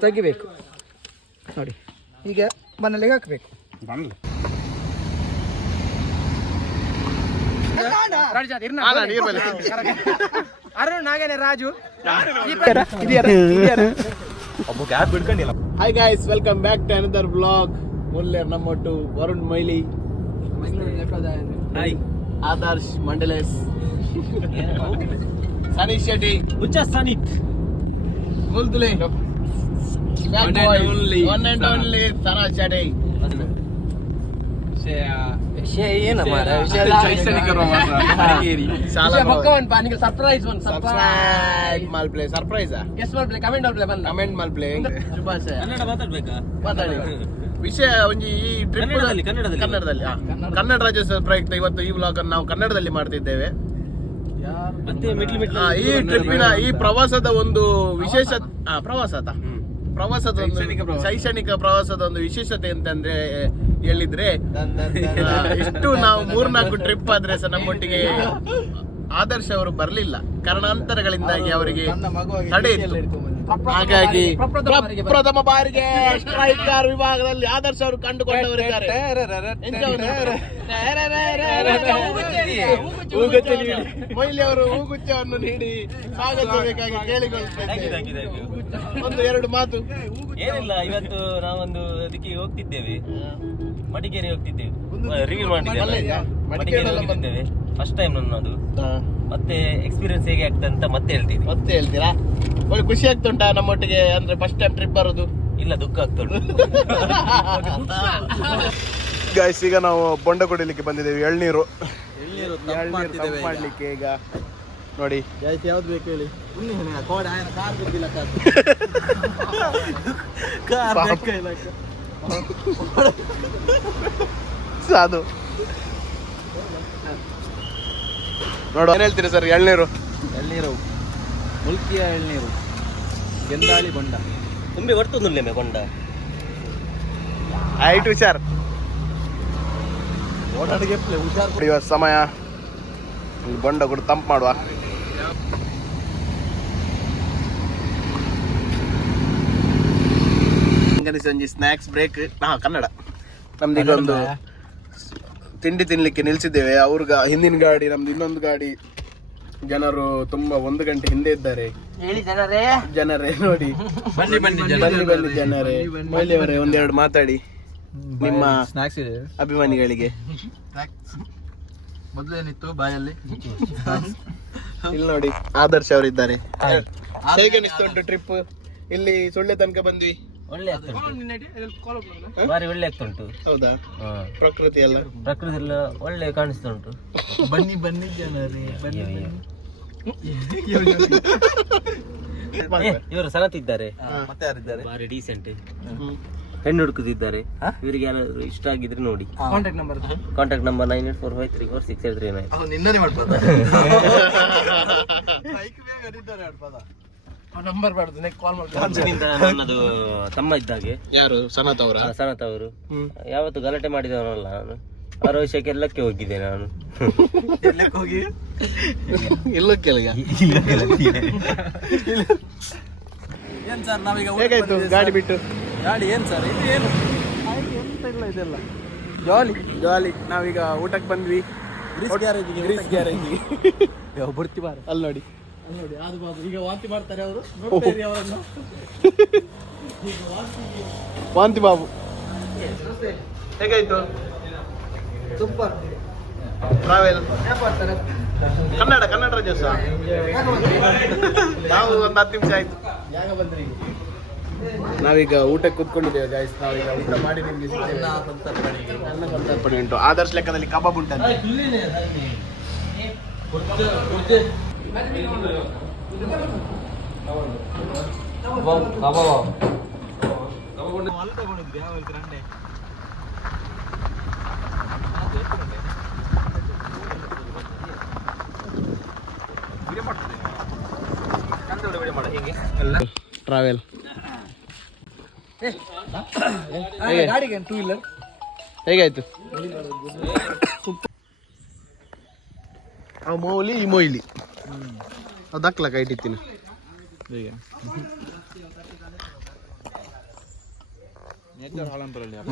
ತೆಗಿಬೇಕು ನೋಡಿ. ಈಗ ಬನ್ನಲ್ಲಿಗೆ ಹಾಕಬೇಕು. ಅರುಣ್ ನಾಗೇನೆ Raju. Hi guys, welcome back to another blog. ಮುಲ್ಲೆ ನಮ್ಮೊಟ್ಟು ವರುಣ್ ಮೊಯ್ಲಿ, ಆದರ್ಶ್ ಮಂಡಲೇಸ್, ಸನೀಶ್ ಶೆಟ್ಟಿ, ಸನಿತ್ ಮುಲ್ದುಲೆ, one and only Saneesh Shetty. ವಿಷಯ ಒಂಜಿ ಈ ಟ್ರಿಪ್ ಕನ್ನಡದಲ್ಲಿ ಕನ್ನಡ ರಾಜ್ಯೋತ್ಸವ ಪ್ರಯುಕ್ತ ಇವತ್ತು ಈ ವ್ಲಾಗ್ ಅನ್ನು ನಾವು ಕನ್ನಡದಲ್ಲಿ ಮಾಡ್ತಿದ್ದೇವೆ. ಈ ಟ್ರಿಪ್ಪಿನ ಈ ಪ್ರವಾಸದ ಒಂದು ವಿಶೇಷ ಪ್ರವಾಸದ ಒಂದು ಶೈಕ್ಷಣಿಕ ಪ್ರವಾಸದ ಒಂದು ವಿಶೇಷತೆ ಅಂತಂದ್ರೆ ಹೇಳಿದ್ರೆ, ಇಷ್ಟು ನಾವು 3-4 ಟ್ರಿಪ್ ಆದ್ರೆ ಸಹ ನಮ್ಮೊಟ್ಟಿಗೆ ಆದರ್ಶ ಅವರು ಬರ್ಲಿಲ್ಲ. ಕಾರಣಾಂತರಗಳಿಂದಾಗಿ ಅವರಿಗೆ ತಡೆ ಇತ್ತು. ಹಾಗಾಗಿ ಪ್ರಥಮ ಬಾರಿಗೆ ಸ್ಟ್ರೈಕರ್ ವಿಭಾಗದಲ್ಲಿ ಆದರ್ಶ ಅವರು ಕಂಡುಕೊಂಡವರಿದ್ದಾರೆ. ಮೊಯ್ಲಿ ಅವರು ಹೂಗುಚ್ಛವನ್ನು ನೀಡಿ ಸ್ವಾಗತಿಸಬೇಕಾಗಿ ಕೇಳಿಕೊಳ್ಳುತ್ತೇವೆ. ಒಂದು 2 ಮಾತು. ಏನಿಲ್ಲ, ಇವತ್ತು ನಾವೊಂದು ಅದಕ್ಕೆ ಹೋಗ್ತಿದ್ದೇವೆ, ಮಡಿಕೇರಿ ಹೋಗ್ತಿದ್ದೇವೆ. ರಿವೀಲ್ ಮಾಡಿದ್ದೇವೆ, ಮಡಿಕೇರಿ ಹೋಗ್ತಿದ್ದೇವೆ. ಫಸ್ಟ್ ಟೈಮ್ ನನ್ನದು. ಮತ್ತೆ ಎಕ್ಸ್ಪೀರಿಯನ್ಸ್ ಹೇಗೆ ಆಗ್ತದೆ ಅಂತ ಮತ್ತೆ ಹೇಳ್ತೀರಾ? ಒಳ್ಳೆ ಖುಷಿ ಆಗ್ತುಂಟಾ ನಮ್ಮೊಟ್ಟಿಗೆ? ಅಂದ್ರೆ ಫಸ್ಟ್ ಟೈಮ್ ಟ್ರಿಪ್ ಬರೋದು? ಇಲ್ಲ, ದುಃಖ ಆಗ್ತುಂಟು. ಗೈಸ್, ಈಗ ನಾವು ಬೊಂಡ ಕುಡಿಲಿಕ್ಕೆ ಬಂದಿದ್ದೇವೆ. ಎಳ್ನೀರು ಮಾಡ್ಲಿಕ್ಕೆ. ಈಗ ನೋಡಿ ಗೈಸ್, ಯಾವ್ದು ಬೇಕು ಹೇಳಿ. ಅದು ನೋಡು, ಏನ್ ಹೇಳ್ತೀರಿ ಸರ್? ಎಳ್ನೀರು ಮುಲ್ಕಿಯ ಎಳ್ನೀರು, ಗೆಂದಾಳಿ ಬೊಂಡ ತುಂಬಿ ಹೊರ್ತುಂದುಲ್ಲೇಮೆ ಬೊಂಡ ಆಯ್ತು. ಹುಷಾರ್ ಓಡಾಡಿಗೆ ಹುಷಾರ್. ಕುಡಿಯುವ ಸಮಯ. ಬೊಂಡ ಕೂಡ ತಂಪು ಮಾಡುವ. ಸಂಜೆ ಸ್ನಾಕ್ಸ್ ಬ್ರೇಕ್. ಕನ್ನಡ ನಮ್ದೀಗ ಒಂದು ತಿಂಡಿ ತಿನ್ಲಿಕ್ಕೆ ನಿಲ್ಸಿದ್ದೇವೆ. ಅವ್ರಿಗೆ ಹಿಂದಿನ ಗಾಡಿ, ನಮ್ದು ಇನ್ನೊಂದು ಗಾಡಿ. ಜನರು ತುಂಬಾ 1 ಗಂಟೆ ಹಿಂದೆ ಇದ್ದಾರೆ. ಜನರೇ ನೋಡಿ, ಬನ್ನಿ ಜನರೇ. ಮೊಯ್ಲಿಯವರೇ, 1-2 ಮಾತಾಡಿ ನಿಮ್ಮ ಅಭಿಮಾನಿಗಳಿಗೆ. ಮೊದಲೇನಿತ್ತು ಬಾಯಲ್ಲಿ? ಇಲ್ಲಿ ನೋಡಿ, ಆದರ್ಶ ಅವರಿದ್ದಾರೆ. ಹೇಗೆ ಅನಿಸ್ತುಂಟು ಟ್ರಿಪ್? ಇಲ್ಲಿ ಸೊಳ್ಳೆ ತನಕ ಬಂದ್ವಿ. ಒಳ್ಳೆ ಬಾರಿ ಒಳ್ಳೆ ಆಗ್ತುಂಟು. ಹೌದಾ? ಪ್ರಕೃತಿ ಎಲ್ಲ ಒಳ್ಳೆ ಕಾಣಿಸ್ತುಂಟು. ಬನ್ನಿ ಜನರೇ, ಇವರು ಸನತ್ ಇದ್ದಾರೆ. ಮತ್ತೆ ಯಾರಿದ್ದಾರೆ? ಬಾರಿ ಡೀಸೆಂಟ್ ಹೆಣ್ಣು ಹುಡುಕುತ್ತಿದ್ದಾರೆ. ಇವರಿಗೆ ಯಾರಾದ್ರು ಇಷ್ಟ ಆಗಿದ್ರೆ ನೋಡಿ. Contact number 9845346839. ನಿನ್ನನೇ ಮಾಡ್ಬೋದ? ನಂಬರ್ ಬಾರ್ದು, ಕಾಲ್ ಮಾಡ್ತೀನಿ. ನನ್ನದು ತಮ್ಮ ಇದ್ದಾಗೆ. ಯಾರು? ಸನತ್ ಅವರು ಯಾವತ್ತು ಗಲಾಟೆ ಮಾಡಿದವನಲ್ಲ ನಾನು. 6 ವರ್ಷಕ್ಕೆ ಎಲ್ಲಕ್ಕೆ ಹೋಗಿದ್ದೆ ನಾನು. ಹೋಗಿ ಎಲ್ಲಕ್ಕೆ ಏನ್ ಸರ್, ನಾವೀಗ ಹೇಗಾಯ್ತು ಗಾಡಿ ಬಿಟ್ಟು? ಗಾಡಿ ಏನ್ ಸರ್, ಇದು ಏನು ಎಂತ ಇಲ್ಲ, ಇದೆಲ್ಲ ಜಾಲಿ. ನಾವೀಗ ಊಟಕ್ಕೆ ಬಂದ್ವಿ. ಗ್ರೀಸ್ ಗ್ಯಾರೇಜಿಗೆ ಬರ್ತೀವಿ. ಅಲ್ಲಿ ನೋಡಿ ಅದು ಈಗ ವಾಂತಿ ಮಾಡ್ತಾರೆ ಅವರು. ಅವರನ್ನು ವಾಂತಿ ಬಾಬು. ಹೇಗಾಯ್ತು? ಸೂಪರ್. ಟ್ರಾವೆಲ್ ಕನ್ನಡ ರಾಜ್ಯೋತ್ಸವ ನಾವು ಒಂದು 10 ನಿಮಿಷ ಆಯ್ತು. ನಾವೀಗ ಊಟಕ್ಕೆ ಕೂತ್ಕೊಂಡಿದ್ದೇವೆ ಗೈಸ್. ನಾವೀಗ ಊಟ ಮಾಡಿ ನಿಮ್ಗೆ ಅನ್ನ ಸಂತರ್ಪಣೆ ಉಂಟು. ಆದರ್ಶ ಲೆಕ್ಕದಲ್ಲಿ ಕಬಾಬ್ ಉಂಟಂತೆ. ಟ್ರಾವೆಲ್ ಗಾಡಿಗೆ 2 ವೀಲರ್ ಹೇಗಾಯ್ತು? ಆ ಮೌಲಿ ಈ ಮೊಯ್ಲಿ ಅದು ಹಾಕ್ಲ ಕೈ ಇಟ್ಟಿತ್ತೀನಿ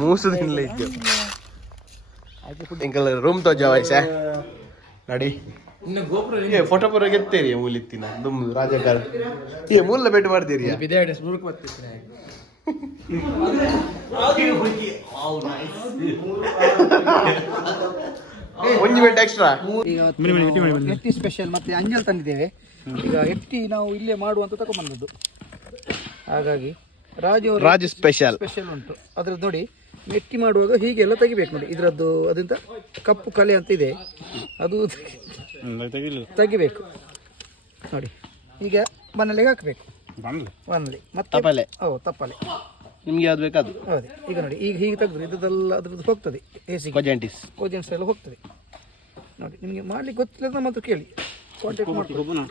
ಮೂಸದಿಲ್ಲ ಇದ್ದು ಎಂಕಲ್ ರೂಮ್ ತೋಜ ವಯಸ್ಸ ನಡಿ ಏ ಫೋಟೋ ಪೂರ ಗೆತ್ತೇರಿ ಮೂಲಿತ್ತಿನ ದುಮ್ ರಾಜಕಾರ ಏ ಮೂಲ ಬೆಟ್ಟು ಮಾಡ್ತೀರಿ ಒಂಜಿ ಬೆಟ್ ಎಕ್ಸ್ಟ್ರಾ ಎಟ್ಟಿ ಸ್ಪೆಷಲ್ ಮತ್ತೆ ಅಂಜಲ್ ತಂದಿದ್ದೇವೆ. ಈಗ ಎಟ್ಟಿ ನಾವು ಇಲ್ಲೇ ಮಾಡುವಂತ ತಗೊಂಡ್ಬಂದದ್ದು, ಹಾಗಾಗಿ ರಾಜು ಸ್ಪೆಷಲ್ ಉಂಟು. ಅದ್ರದ್ದು ನೋಡಿ ಎಟ್ಟಿ ಮಾಡುವಾಗ ಹೀಗೆಲ್ಲ ತೆಗಿಬೇಕು ನೋಡಿ, ಇದ್ರದ್ದು ಅದರಿಂದ ಕಪ್ಪು ಕಲೆ ಅಂತ ಇದೆ ಅದು ತೆಗಿಬೇಕು ನೋಡಿ. ಈಗ ಬನ್ನಲೆಗೆ ಹಾಕಬೇಕು, ಬನ್ನಲೆ ಮತ್ತೆ ತಪ್ಪಲೆ. ಹೌದು ತಪ್ಪಲೆ, ನಿಮ್ಗೆ ಯಾವ್ದು ಬೇಕಾದ್ರು. ಹೌದು ಈಗ ನೋಡಿ ಈಗ ಹೀಗೆ ತೆಗೆದ್ರೆ ಇದ್ರದ್ದೆಲ್ಲ ಅದ್ರದ್ದು ಹೋಗ್ತದೆ, ಕೋಜೆಂಟ್ಸ್ ಎಲ್ಲ ಹೋಗ್ತದೆ ನೋಡಿ. ನಿಮಗೆ ಮಾಡ್ಲಿಕ್ಕೆ ಗೊತ್ತಿಲ್ಲ ಮಾತ್ರ ಕೇಳಿ, ಕಾಂಟ್ಯಾಕ್ಟ್ ಮಾಡ್ಕೊಂಡು.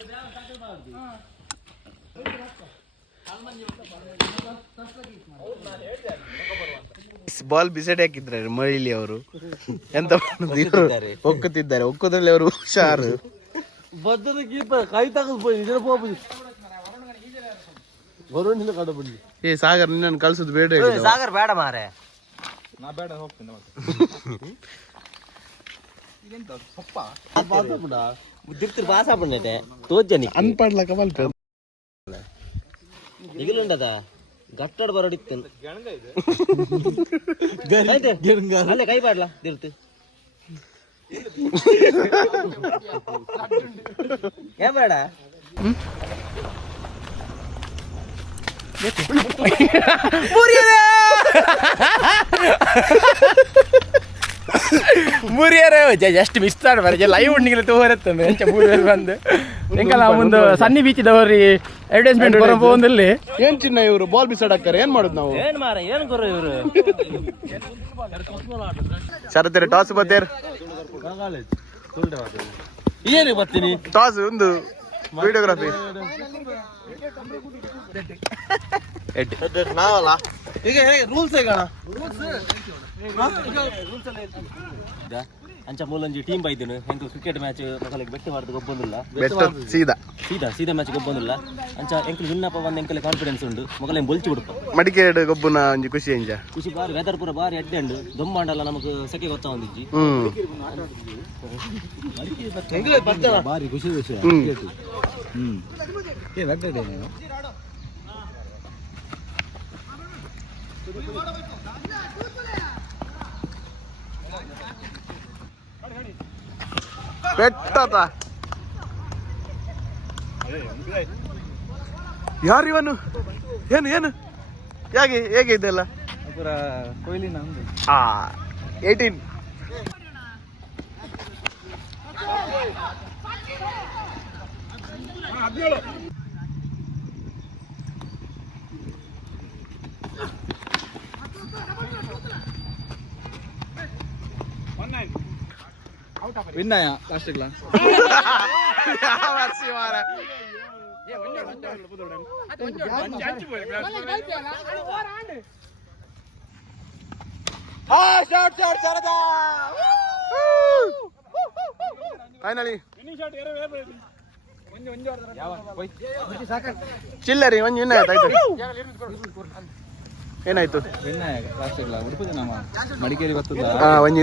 ಬಾಲ್ ಬಿಸೆಡ್ ಹಾಕಿದ್ರೆ ಮೈಲಿ ಅವರು ಎಂತ ಒಕ್ಕುತ್ತಿದ್ದಾರೆ, ಒಕ್ಕುದ್ರಲ್ಲಿ ಅವರು ಹುಷಾರು. ಏ ಸಾಗರ್ ನಿನ್ನ ಕಳ್ಸುದು ಬೇಡ, ಸಾಗರ್ ಬೇಡ ಮಾರೆ, ನಾ ಬೇಡ ಹೋಗ್ತೇನೆ. ಮುದ್ದಿರ್ತಿರ್ ಬಾಸ ಬಂದೈತೆ ತೋಜನಿ ಅನ್ಪಾಡ್ಲ ಕಮಲ್ ಈಗಲುಂಡದ ಗಟ್ಟಡ್ ಬರೋಡಿತ್ತು ಅಲ್ಲೇ ಕೈ ಪಾಡ್ಲ ದಿರ್ತು ಏನ್ ಬೇಡ ಮುರಿಯರೆ ಜಸ್ಟ್ ಮಿಸ್ ಆಡ್ಬಾರ ಲೈವ್ ಉಂಡಿಗೆ ತೋರತ್ತಂದ್ರೆ ಎಂಚ ಮೂರು ಬಂದು ಎಂಕಲ್ಲ ಮುಂದೆ ಸನ್ನಿ ಬೀಚಿದವ್ರಿ ಅಡ್ವರ್ಟೈಸ್ಮೆಂಟ್ ಬರೋದಲ್ಲಿ ಏನ್ ಚಿನ್ನ ಇವರು ಬಾಲ್ ಬಿಸಾಡ್ ಹಾಕ್ತಾರೆ, ಏನ್ ಮಾಡುದು ನಾವು? ಏನ್ ಮಾರ ಏನ್ ಗುರು ಇವರು ಶರತ್ತಾರೆ ಟಾಸ್ ಬತ್ತೇರ್ ಏನಿಗೆ ಬರ್ತೀನಿ ಟಾಸ್ ಒಂದು ವಿಡಿಯೋಗ್ರಫಿ ನಾವಲ್ಲ ಈಗ ರೂಲ್ಸ್ ಹೇಗೋಣ. ಅಂಚ ಮೂಲಂಜಿ ಟೀಮ್ ಬೈದಿನು ಹೆಂಗ್ ಕ್ರಿಕೆಟ್ ಮ್ಯಾಚ್ ಮಕ್ಕಳಿಗೆ ಬೆಟ್ಟು ಮಾಡಿದ ಗೊಬ್ಬೊಂದಿಲ್ಲ, ಸೀದಾ ಮ್ಯಾಚ್ ಗೊಬ್ಬೊಂದಿಲ್ಲ ಅಂಚ ಎಂಕಲ್ ವಿನ್ನಪ್ಪ ಬಂದ ಎಂಕಲ್ ಕಾನ್ಫಿಡೆನ್ಸ್ ಉಂಡು ಮಕ್ಕಳೇನು ಬೊಲ್ಚಿ ಬಿಡುಪ ಮಡಿಕೇರಿ ಗೊಬ್ಬನ ಒಂಜಿ ಖುಷಿ ಎಂಜ ಖುಷಿ ಬಾರಿ ವೆದರ್ ಪೂರ ಬಾರಿ ಅಡ್ಡೆ ಉಂಡು ದೊಂಬಾಂಡಲ್ಲ ನಮಗೆ ಸೆಕೆ ಗೊತ್ತಾ ಒಂದಿಜ್ಜಿ ಬಾರಿ ಖುಷಿ ಪೆಟ್ಟತ ಯಾರಿವನು ಏನು ಏನು ಹೇಗೆ ಇದೆಲ್ಲ ಕೊಹ್ಲಿನ 18 ವಿನ್ನಯ ಲಾಸ್ಟ್ ಫೈನಲಿ ಚಿಲ್ಲರಿ ಒಂದು ಏನಾಯ್ತು ಮಡಿಕೇರಿ ಬರ್ತದ ಒಂದು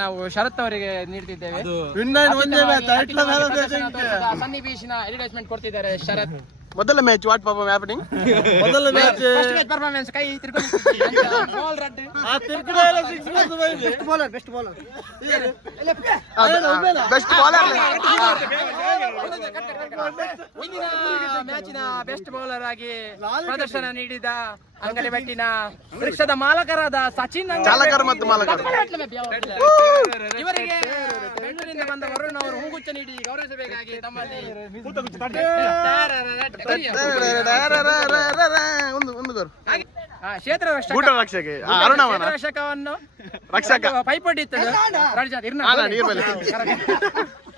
ನಾವು ಶರತ್ ಅವರಿಗೆ ನೀಡ್ತಿದ್ದೇವೆ. ಸನ್ನಿ ಬೀಚ್ನ ಅಡ್ವರ್ಟೈಸ್ಮೆಂಟ್ ಕೊಡ್ತಿದ್ದಾರೆ ಶರತ್. ಮೊದಲ ಮ್ಯಾಚ್ ವಾಟ್ ಪರ್ಫಾರ್ಮ್ ಹ್ಯಾಪನಿಂಗ್ ಮೊದಲ ಮ್ಯಾಚ್ ಪರ್ಫಾರ್ಮೆನ್ಸ್ ಕೈ ತಿರ್ಕೊಂಡು ಬಾಲ್ ರಡ್ ಬೆಸ್ಟ್ ಬೌಲರ್ ಇಂದಿನ ಮ್ಯಾಚಿನ ಬೆಸ್ಟ್ ಬೌಲರ್ ಆಗಿ ಪ್ರದರ್ಶನ ನೀಡಿದ ಅಂಗಡಿ ಬೆಟ್ಟಿನ ವೃಕ್ಷದ ಮಾಲಕರಾದ ಸಚಿನ್ ಚಾಲಕರು ಮತ್ತು ಮಾಲಕರು ಇವರಿಗೆ ಬೆಂಗಳೂರಿನಿಂದ ಬಂದ ವರುಣ್ ಅವರು ಹೂಗುಚ್ಚ ನೀಡಿ ಗೌರವಿಸಬೇಕಾಗಿ ತಮ್ಮಲ್ಲಿ ಕ್ಷೇತ್ರ ರಕ್ಷಕವನ್ನು ಪೈಪೋಟಿ ಇತ್ತು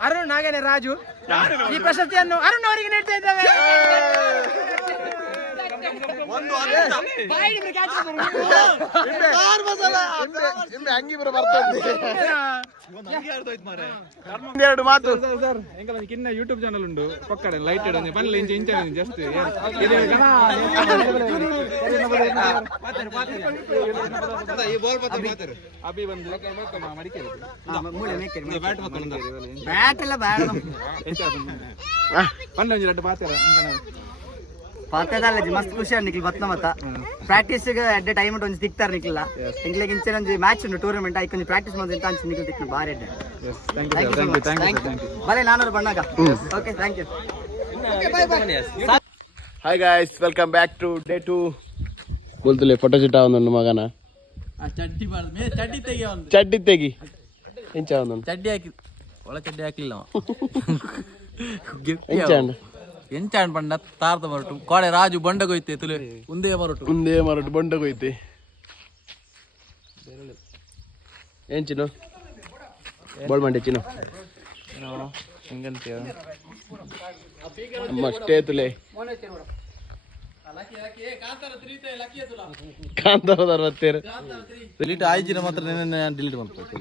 ಅರುಣ್ ಹಾಗೇನೆ ರಾಜು ಈ ಪ್ರಶಸ್ತಿಯನ್ನು ಅರುಣ್ ಅವರಿಗೆ ನೀಡ್ತಾ ಇದ್ದೇವೆ. ಅಂಗಿ ಬರ ಬರ್ತದೆ ಎರಡು ಮಾತು ಕಿನ್ನ ಯೂಟ್ಯೂಬ್ ಚಾನಲ್ ಉಂಡು ಪಕ್ಕಡೆ ಲೈಟ್ ಇಡೋದು ಬನ್ನಿ ಇಂಚ ಜಸ್ಟ್ ಅಭಿ ಬಂದು ಮಡಿಕೇರಿ ಬಂದ ಎರಡು ಮಾತಾಡ ಪಾತದಲ್ಲ ಮಸ್ತ್ ಖುಷಿ ನಿಕ್ಲಿ ಬತ್ತ ಮತ್ತ ಪ್ರಾಕ್ಟೀಸ್ ಅಟ್ ದ ಟೈಮ್ ಒಂಜಿ ತಿಕ್ತಾರ ನಿಕ್ಲಿಲ್ಲ ಇಂಗ್ಲಿಗೆ ಇಂಚೆ ಒಂಜಿ ಮ್ಯಾಚ್ ಉಂಟು ಟೂರ್ನಮೆಂಟ್ ಐಕೊಂಜಿ ಪ್ರಾಕ್ಟೀಸ್ ಮಾಡಿದ ಅಂತ ನಿಕ್ಲಿ ತಿಕ್ಲಿ ಬಾರಿ ಬಲೆ ನಾನೂರು ಬಣ್ಣಾಗ okay thank you hi guys welcome back to day 2 बोलतले फोटो चिटा ಒಂದು ಮಗನ ಚಡ್ಡಿ ಚಡ್ಡಿ ತೆಗಿ ಚಡ್ಡಿ ತೆಗಿ ಎಂಚ ಒಂದು ಚಡ್ಡಿ ಹಾಕಿ ಒಳ ಚಡ್ಡಿ ಹಾಕ್ಲಿಲ್ಲ ಎಂಚ ಎಂಚಾಣ್ ಬಂಡ ತಾರ್ದ ಮರಟು ಕೋಡೆ ರಾಜು ಬಂಡಗೋಯ್ತೆ ತುಲೆ ಒಂದೇ ಮರಟು ಬಂಡಗೋಯ್ತೆ ಏನ್ ಚಿನ್ನು ಬೋಲ್ ಮಂಡಿ ಚಿನ್ನು ಹೆಂಗಂತೀಯ ಅಷ್ಟೇ ತುಲೆ ಕಾಂತಾರದ 60 ಡಿಲೀಟ್ ಆಯ್ಜಿನ ಮಾತ್ರ ಡಿಲೀಟ್ ಮಾಡ್ಬೇಕು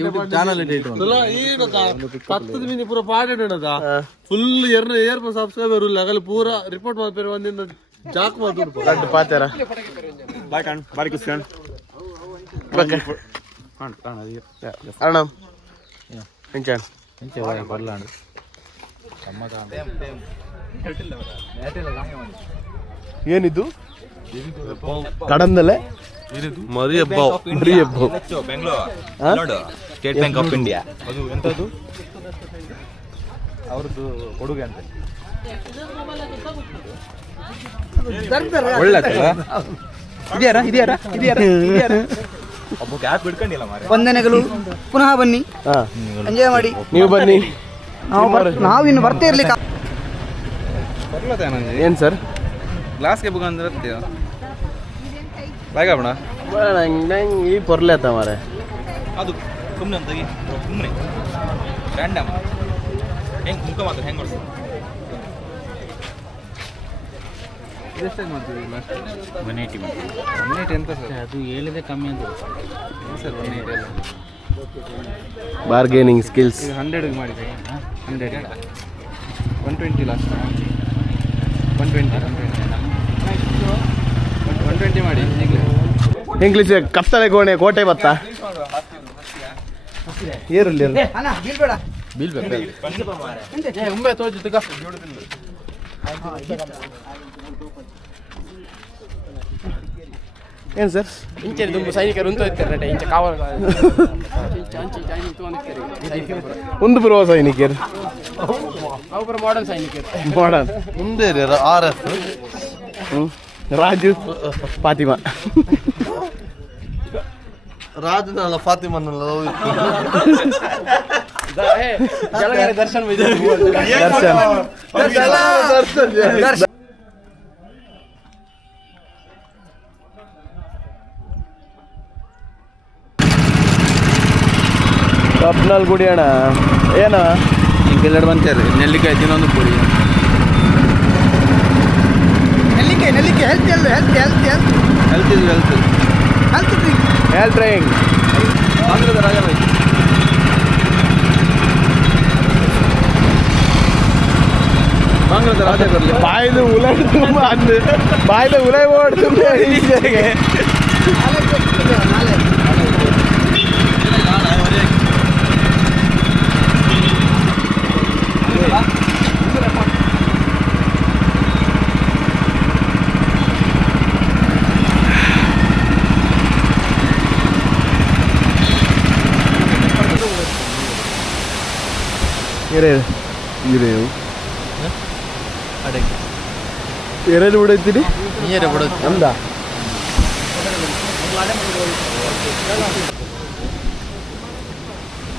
ಯೂಟ್ಯೂಬ್ ಚಾನಲ್ ಡಿಲೀಟ್ ಮಾಡ್ಬೇಕು 10 ಮಿನಿ ಪೂರ ಪಾಡೇಡದ ಫುಲ್ ಏರ್ ಸಬ್ಸ್ಕ್ರೈಬರ್ ಲಗಲ್ ಪೂರ ರಿಪೋರ್ಟ್ ಮಾಡ್ತಾರೆ ಒಂದಿನ ಜಾಕ್ ಮಾಡ್ತಾರೆ ಲಡ್ಡು ಪಾತೆರ ಬಾಯ್ ಕಾಣ್ ಬಾರಿ ಕುಸ್ಕಾಣ್ ಅಣ್ಣ ಎಂಚಾಣ್ ಎಂಚೆ ಬರ್ಲಾಂಡು ಏನಿದು ಕಡಂದಲೆ ಮರಿ Bengaluru state bank of India ಅದು ಎಂತದ್ದು ಅವ್ರದ್ದು ಕೊಡುಗೆ ಅಂತ ಒಬ್ಬ ಕ್ಯಾಪ್ ಬಿಡ್ಕೊಂಡಿಲ್ಲ ಮಾರೆ. ವಂದನೆಗಳು ಪುನಃ ಬನ್ನಿ ಎಂಜಾಯ್ ಮಾಡಿ ನೀವು ಬನ್ನಿ ನಾವು ಇನ್ನು ಬರ್ತೇ ಇರ್ಲಿಕ್ಕೆ ಏನ್ ಸರ್ ಗ್ಲಾಸ್ಗೆ ಬುಗಂದ್ರೆ ಬಾಯ್ ಕಾಪಣ ನಂಗೆ ಈ ಪೊರ್ಲೇತ ಮಾರೆ ಅದು ಸುಮ್ಮನೆ ಅಂತ ಸುಮ್ಮನೆ ರ್ಯಾಂಡಮ್ ಹೆಂಗೆ ಮುಖ ಮಾತ್ರ ಹೆಂಗೆ ಮಾಡ್ತಾರೆ ಎಷ್ಟಾಗಿ ಮಾಡ್ತೀವಿ ಲಾಸ್ಟ್ 180 180 ಎಂತ ಸರ್ ಅದು ಹೇಳಿದೆ ಕಮ್ಮಿ ಅಂತ ಸರ್ 180 ಎಲ್ಲ ಬಾರ್ಗೇನಿಂಗ್ ಸ್ಕಿಲ್ಸ್ ಈಗ 100 ಮಾಡಿದೆ 100 120 ಲಾಸ್ಟ್ 120 ಮಾಡಿ ಈಗಲೇ ಇಂಗ್ಲೀಷ್ ಕತ್ತಲೆ ಕೋಟೆ ಬತ್ತ ಏರಲ್ಲಿ ಅಣ್ಣ ಬೀಳ್ಬೇಡ ಬೀಳ್ಬೇಕು ಮುಂಬೈ ತೋಜಿತ್ತು ಏನ್ ಸರ್ ಇಂಚೆ ತುಂಬ ಸೈನಿಕರು ಅಂತ ಇರ್ತಾರೆ ಇಂಚೆ ಕಾವಲು ಒಂದು ಬರುವ ಸೈನಿಕರು ಅವರು ಮಾಡರ್ನ್ ಸೈನಿಕರು ಮಾಡನ್ ಮುಂದೆ RF ರಾಜು ಫಾತಿಮಾ ರಾಜನಲ್ಲ ಫಾತಿಮನ್ನಲ್ಲ ದರ್ಶನ್ ದರ್ಶನ್ ಕಬ್ನಲ್ ಗುಡಿ ಅಣ್ಣ ಏನ ಹಿಂಗೆಲ್ಲಡು ಬಂತಾರೆ ನೆಲ್ಲಿಕಾಯಿ ತಿನ್ನೊಂದು ಪುಡಿ ನೆಲ್ಲಿಕೆ ಹೆಲ್ತ್ ಹೆಲ್ತ್ ಇದು ಹೆಲ್ತ್ ಡ್ರಿಂಕ್ ಆಂಧ್ರದ ರಾಜಬಾಯಿ ಬಾಂಗ್ಲಾದ ರಾಜ ಬರಲಿ ಬಾಯ್ದು ಉಲೈ ತುಂಬ ಅಂದು ಬಾಯ್ದು ಉಲೈ ಓಡ್ತು ಈಚೆಗೆ ಎರಡು ಬಿಡೈತೀರಿ ನೀರೇ ಬಿಡೋದು ನಮ್ದ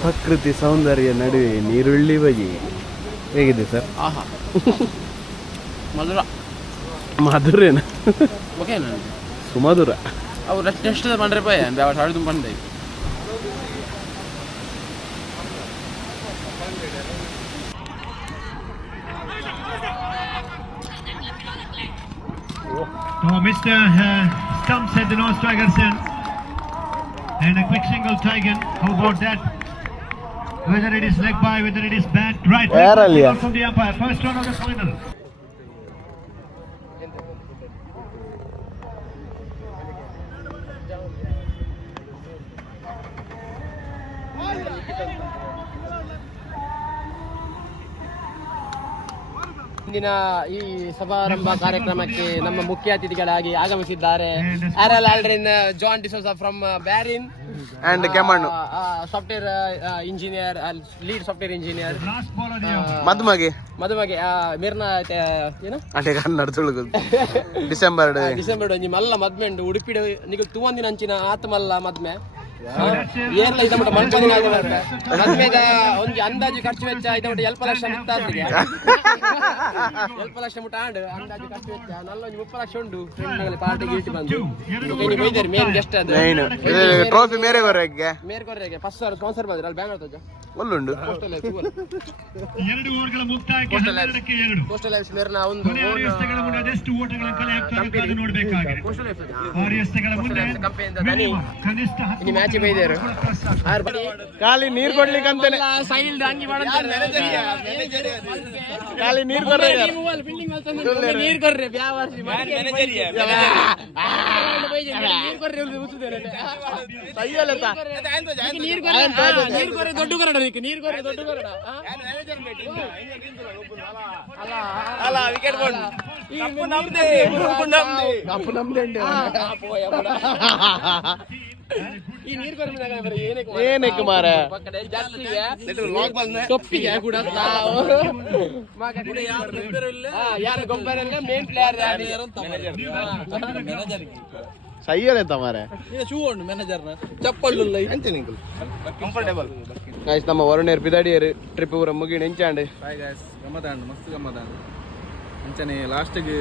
ಪ್ರಕೃತಿ ಸೌಂದರ್ಯ ನಡುವೆ ನೀರುಳ್ಳಿ ಬಗೆ ಹೇಗಿದೆ ಸರ್ ಆಹಾ ಮಧುರ ಮಧುರೇನ ಓಕೆನಾ ಸುಮಧುರ ಅವ್ರು ಎಷ್ಟು ಮಾಡ್ರೆ ಪಾಯ ಹಾಡಿದು ಬಂದೆ So Mr. Stumps at the non-striker sense. And a quick single taken. How about that? Whether it is leg by, whether it is bat, right. Where are you? From the umpire. First round of the final. ಇಂದಿನ ಈ ಸಮಾರಂಭ ಕಾರ್ಯಕ್ರಮಕ್ಕೆ ನಮ್ಮ ಮುಖ್ಯ ಅತಿಥಿಗಳಾಗಿ ಆಗಮಿಸಿದ್ದಾರೆ RL Aldrin John D'Souza from ಬ್ಯಾರಿನ್ and Kemmannu software engineer lead software engineer ಮದುಮಗೆ ಮಿರ್ನಾ ಏನು ಅಟೆ ಕನ್ನಡ ತುಳುಗು ಡಿಸೆಂಬರ್ ಒಂಜಿ ಮಲ್ಲ ಮದ್ಮೆ ಉಂಡು ಉಡುಪಿಡು ನಿಗು ತೂವಂದಿನ ಅಂಚಿನ ಆತ ಮಲ್ಲ ಮದ್ಮೆ ಏರ್ಲ ಇದಮಟ ಮಂಚದಿನ ಮದ್ಮೆದ ಒಂಜಿ ಅಂದಾಜು ಖರ್ಚು ವೆಚ್ಚ ಇದಮಟ 7 ಲಕ್ಷ ಮುಟ್ಟಾದ್ರಿಗೆ 7 ಲಕ್ಷ ಮುಟ್ಟ ಆಂಡ್ ಅಂದಾಜು ಖರ್ಚು ವೆಚ್ಚ ನಲ್ಲ ಒಂಜಿ 30 ಲಕ್ಷ ಉಂಡು ಫ್ರೆಂಡ್ ಪಾರ್ಟಿ ಗೀಟಿ ಬಂದು ಇನಿ ಬೈದರ್ ಮೇನ್ ಗೆಸ್ಟ್ ಅದು ಟ್ರೋಫಿ ಮೇರೆ ಕೊರ್ರೆಗೆ ಫಸ್ಟ್ ಸರ್ ಸ್ಪಾನ್ಸರ್ ಮಾಡಿದ್ರು ಅಲ್ಲಿ ಬ್ಯಾನರ್ ತೋಜ ಒಳ್ಳುಂಡು ಎರಡು ಓವರ್ಗಳ ಮುಕ್ತಾಯಕ್ಕೆ 12ಕ್ಕೆ 2. ಪೋಸ್ಟಲ್ ಲೈಫ್ ಮೇರ್ನ ಒಂದು ಕೊನೆಯ ಎಸೆತಗಳ ಮುಂದೆ ಅದೆಷ್ಟು ಓಟಗಳನ್ನು ಕಲೆ ಹಾಕ್ತಾರೆ ಅಂತ ನೋಡಬೇಕಾಗಿದೆ. ಪೋಸ್ಟಲ್ ಲೈಫ್ 6 ಎಸೆತಗಳ ಮುಂದೆ ಕಂಪನಿಯಿಂದ ದನಿ ಕನಿಷ್ಠ 10 ಇನಿ ಮ್ಯಾಚ್ ಬೈದರು ಆರ್ ಬಡಿ ಖಾಲಿ ನೀರ್ ಕೊಡ್ಲಿಕ್ಕೆ ಅಂತಾನೆ ಸೈಲ್ ಹಂಗಿ ಮಾಡಂತಾರೆ ಖಾಲಿ ನೀರ್ ಕೊರ್ರೆ ಬಿಲ್ಡಿಂಗ್ ಅಲ್ಲಿ ನೀರ್ ಕೊರ್ರೆ ಬ್ಯಾವರ್ಸಿ ಮ್ಯಾನೇಜರ್ ನೀರ್ ಕೊರ್ರೆ ಉಸುದೇನೆ ಸೈಯಲ್ಲತ ನೀರ್ ಕೊರ್ರೆ ದೊಡ್ಡ ಕೊರಡ ನೀರ್ ಕೊರ್ರೆ ದೊಡ್ಡ ಕೊರಡ ಅಲ್ಲ ವಿಕೆಟ್ ಬೋರ್ಡ್ ಕಪ್ಪು ನಮ್ದೆ ಈ ನೀರ್ ಕೊರ್ರೆ ಏನಕ್ಕೆ ಮಾರ ಟೊಪ್ಪಿಗೆ ಕೂಡ ಯಾರು ಗೊಬ್ಬರ ಮೇನ್ ಪ್ಲೇಯರ್ ಸೈಯಲ್ಲತ ಮಾರ ಶೂ ಉಂಡು ಮ್ಯಾನೇಜರ್ನ ಚಪ್ಪಲ್ ಕಂಫರ್ಟೇಬಲ್ ಗೈಸ್ ನಮ್ಮ ವರುಣೇರ್ ಪಿದಾಡಿಯರು ಟ್ರಿಪ್ ಪೂರ ಮುಗಿ ನೆಂಚಾಂಡ್ ಹಾಯ್ ಗಾಯ್ಸ್ ಗಮ್ಮತ್ತಾಂಡ್ ಮಸ್ತ್ ಗಮ್ಮತ್ತಾಂಡ್ ಅಂಚನೆ ಲಾಸ್ಟಿಗೆ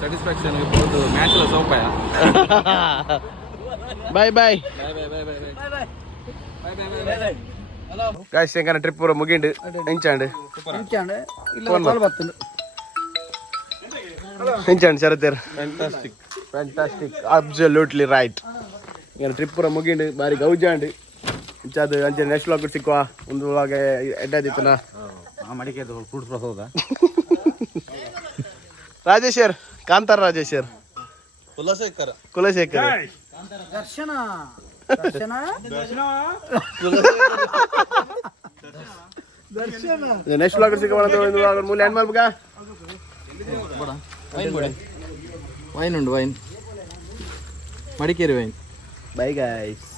ಸ್ಯಾಟಿಸ್ಫ್ಯಾಕ್ಷನ್ ಇರ್ಬೋದು ಮ್ಯಾಚ್ ಎಲ್ಲ ಸೋಪಾಯ ಬಾಯ್ ಬಾಯ್ ಗೈಸ್ ಎಂಕನ ಟ್ರಿಪ್ ಪೂರ ಮುಗಿಂಡು ಎಂಚಾಂಡ್ ಎಂಚಾಂಡ್ ಶರತ್ತೇರ್ ಫ್ಯಾಂಟಾಸ್ಟಿಕ್ ಅಬ್ಸಲ್ಯೂಟ್ಲಿ ರೈಟ್ ಈಗ ಟ್ರಿಪ್ ಪೂರ ಮುಗಿಂಡು ಬಾರಿ ಗೌಜಾಂಡ್ ಇಂಚಾದ ಅಂಚೆ ನೆಕ್ಸ್ಟ್ ವ್ಲಾಗ್ ಸಿಕ್ಕುವ ಒಂದು ವ್ಲಾಗ್ ಎಡ್ಡಾದಿತ್ತನ ಮಡಿಕೇದು ಫ್ರೂಟ್ ಫ್ರಸ್ ಹೋದ ರಾಜೇಶರ್ ಕಾಂತಾರ ರಾಜೇಶರ್ ಕುಲಶೇಖರ್ ದರ್ಶನ ನೆಕ್ಸ್ಟ್ ವ್ಲಾಗ್ ಸಿಕ್ಕುವ ಒಂದು ವ್ಲಾಗ್ ಮೂಲ ಏನ್ ಮಾಡ್ಬೇಕಾ ವೈನ್ ಉಂಡು wine Madikeri wine bye guys